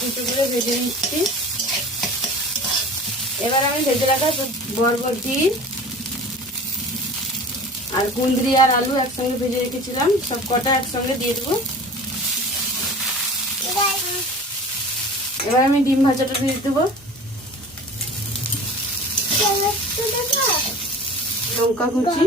কিছু করে ভেজে নিচ্ছি। এবার আমি ভেজে রাখা বরবটি আর কুঁদরি আর আলু একসঙ্গে ভেজে রেখেছিলাম, সব কটা একসঙ্গে দিয়ে দেবো। এবার আমি ডিম ভাজাটা দিয়ে দেবো, লঙ্কা কুচি,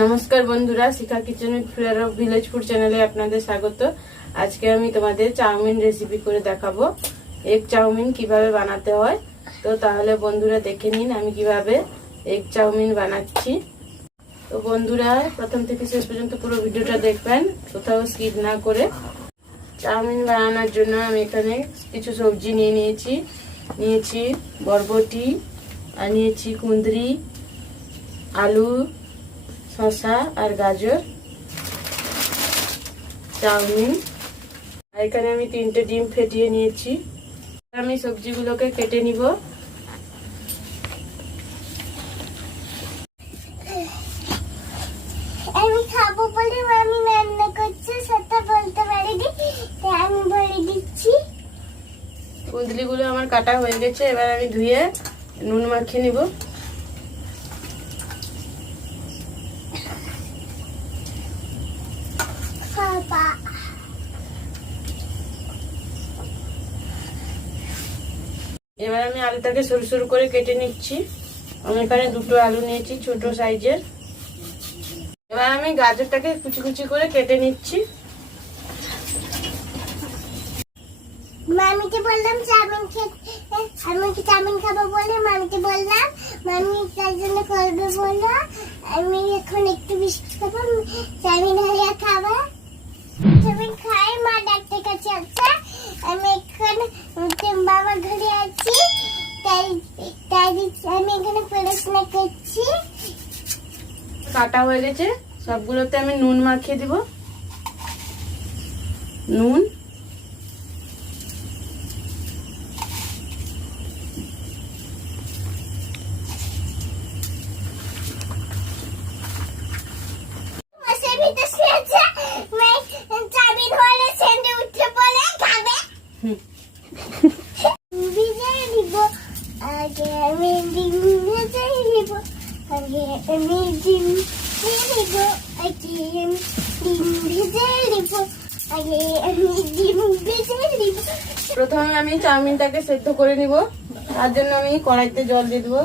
নমস্কার বন্ধুরা, Shikha kitchen with flavour of village food চ্যানেলে আপনাদের স্বাগত। আজকে আমি তোমাদের চাউমিন রেসিপি করে দেখাবো। এগ চাউমিন কিভাবে বানাতে হয়, তো তাহলে বন্ধুরা দেখে নিন আমি কিভাবে এগ চাউমিন বানাচ্ছি। তো বন্ধুরা প্রথম থেকে শেষ পর্যন্ত পুরো ভিডিওটা দেখবেন, কোথাও স্কিপ না করে। চাউমিন বানানোর জন্য আমি এখানে কিছু সবজি নিয়েছি বরবটি, আর নিয়েছি কুঁদরি, আলু, শসা আর গাজর, চাউমিন, আর এখানে আমি 3টে ডিম ফেটিয়ে নিয়েছি। আমি সবজিগুলোকে কেটে নিব। আমি খাবো বলে আমি রান্না করছি, সেটা বলতে পারিনি, তাই আমি বলে দিচ্ছি। কুঁদরিগুলো আমার কাটা হয়ে গেছে, এবার আমি ধুয়ে নুন মাখিয়ে নিব। এবার আমি আলুটাকে সরু সরু করে কেটে নিচ্ছি। আমি এখানে 2টো আলু নিয়েছি ছোট সাইজের। এবার আমি গাজরটাকে কুচি কুচি করে কেটে নিচ্ছি। মামিকে বললাম চাউমিন খেতে, আমি কি চাউমিন খাবো বলে মামিকে বললাম, মামি তার জন্য করবে বলে আমি এখন একটু বিস্কুট খাবো, চাউমিন হারিয়া খাবো। চাউমিন খাই, মা ডাক্তার কাছে আছে, আমি এখন বাবার ঘরে আছি, তাই আমি এখানে পড়াশোনা করছি। কাটা হয়ে গেছে, সবগুলোতে আমি নুন মাখিয়ে দিব। নুন, প্রথমে আমি চাউমিনটাকে সেদ্ধ করে নিব। তার জন্য আমি কড়াইতে জল দিয়ে দেবো।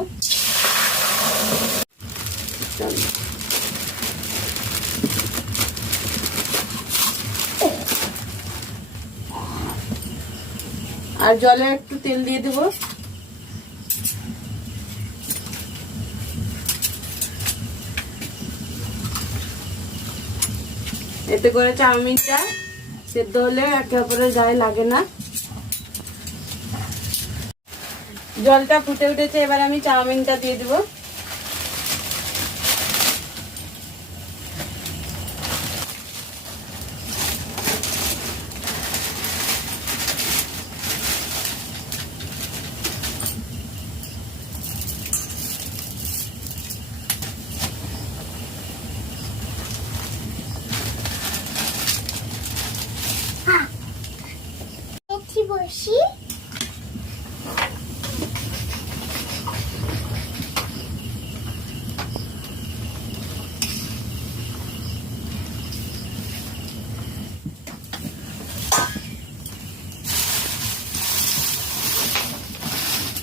আর জলে একটু তেল দিয়ে দেবো। এতে করে চাউমিনটা সেদ্ধ হলে একে অপরের গায়ে লাগে না। জলটা ফুটে উঠেছে, এবার আমি চাউমিনটা দিয়ে দেবো। বসি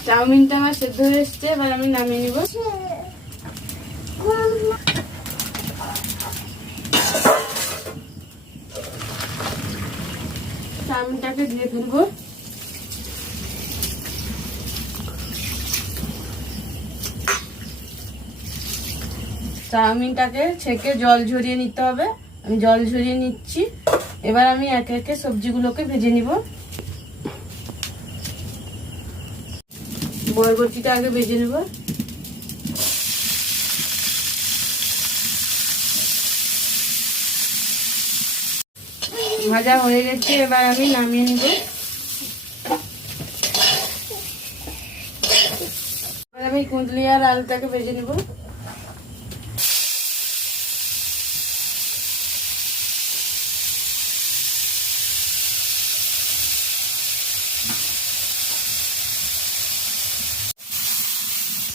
চাউমিনটা আমার সেদ্ধ হয়ে এসছে, এবার আমি নামিয়ে নিব। চাউমিনটাকে দিয়ে ফেলবো। চাউমিনটাকে ছেঁকে জল ঝরিয়ে নিতে হবে, আমি জল ঝরিয়ে নিচ্ছি। এবার আমি একে একে সবজিগুলোকে ভেজে নিব। বরবটিটা আগে ভেজে নেব। ভাজা হয়ে গেছে, এবার আমি নামিয়ে নিব। এবার আমি কুঁদলি আর আলুটাকে ভেজে নিব।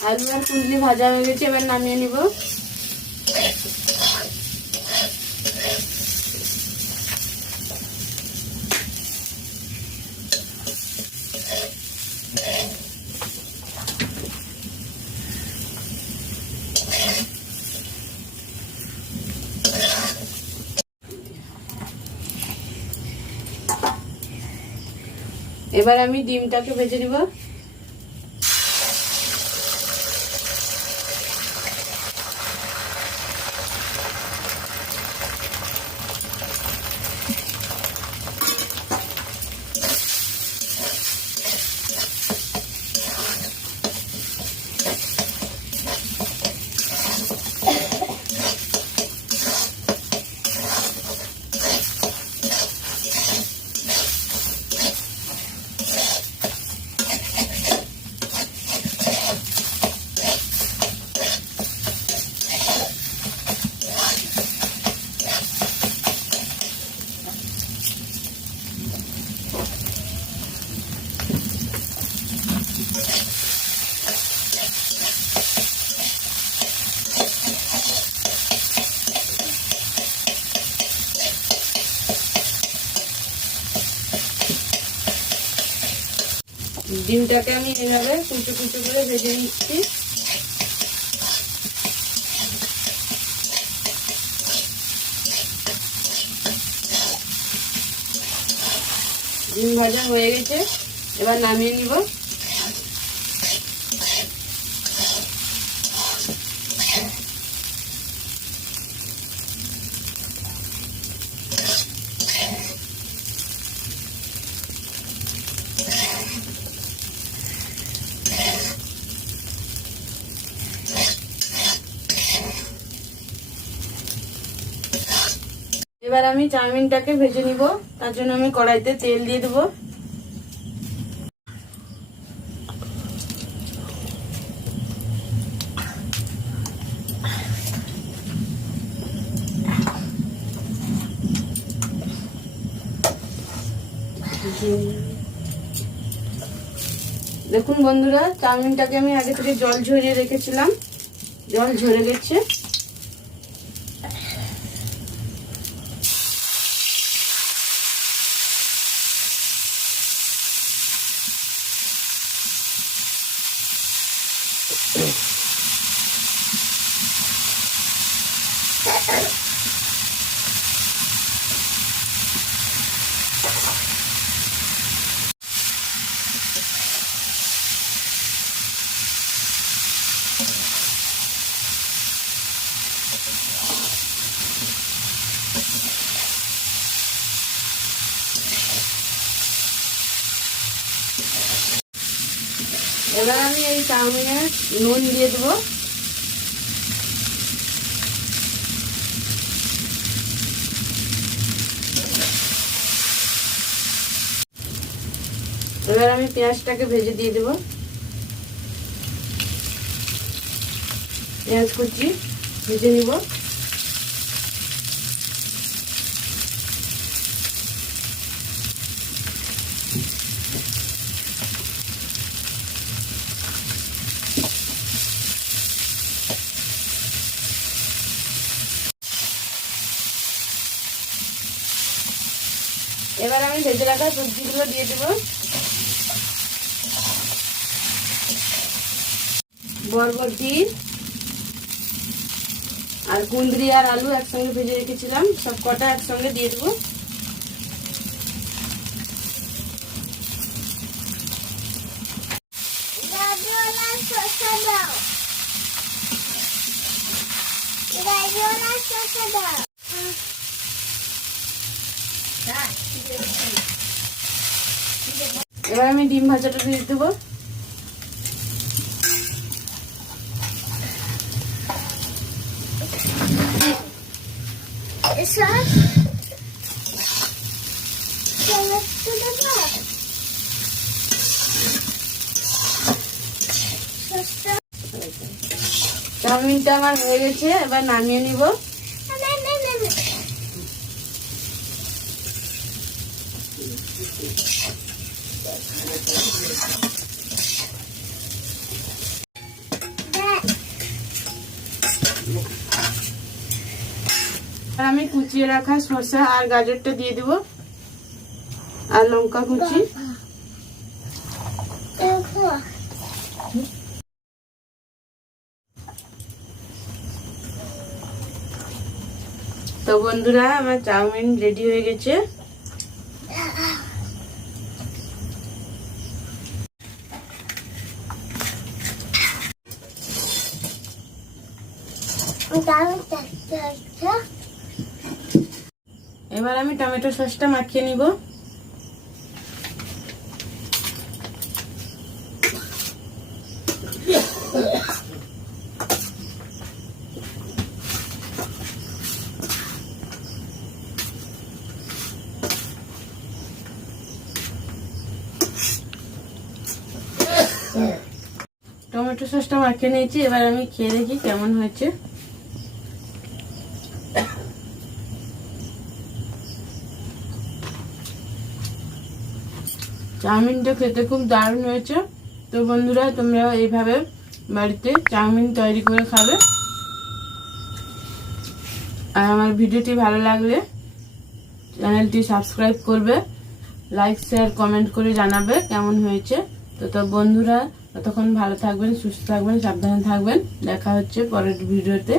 আলু আর কুঁদলি ভাজা হয়ে গেছে, এবার নামিয়ে নিব। এবার আমি ডিমটাকে ভেজে নিব। ডিমটাকে আমি এইভাবে কুচো কুচো করে ভেজে নিচ্ছি। ডিম ভাজা হয়ে গেছে, এবার নামিয়ে নিব। এবার আমি চাউমিনটাকে ভেজে নিব। তার জন্য আমি কড়াইতে তেল দিয়ে দেবো। দেখুন বন্ধুরা, চাউমিনটাকে আমি আগে থেকে জল ঝরিয়ে রেখেছিলাম, জল ঝরে গেছে। এবার আমি এই চাউমিনে নুন দিয়ে দেবো। এবার আমি পেঁয়াজটাকে ভেজে দিয়ে দেবো। পেঁয়াজ কুচি ভেজে নিব। এবার আমি ভেজে রাখা সবজিগুলো দিয়ে দেবো। বরবটি আর কুঁদরি আর আলু একসঙ্গে ভেজে রেখেছিলাম, সব কটা একসঙ্গে দিয়ে দেবো। এবার আমি ডিম ভাজাটা দিয়ে দেবো। চাউমিনটা আমার হয়ে গেছে, এবার নামিয়ে নিব। আর আমি কুচিয়ে রাখা শসা আর গাজরটা দিয়ে দিব, আর লঙ্কা কুচি। তো বন্ধুরা আমার চাউমিন রেডি হয়ে গেছে। এবার আমি টমেটো সসটা মাখিয়ে নিব। টমেটো সসটা মাখিয়ে নিয়েছি, এবার আমি খেয়ে দেখি কেমন হয়েছে। চাউমিনটা খেতে খুব দারুণ হয়েছে। তো বন্ধুরা তোমরা এইভাবে বাড়িতে চাউমিন তৈরি করে খাবে। আর আমার ভিডিওটি ভালো লাগলে চ্যানেলটি সাবস্ক্রাইব করবে, লাইক শেয়ার কমেন্ট করে জানাবে কেমন হয়েছে। তো বন্ধুরা ততক্ষণ ভালো থাকবেন, সুস্থ থাকবেন, সাবধানে থাকবেন। দেখা হচ্ছে পরের ভিডিওতে।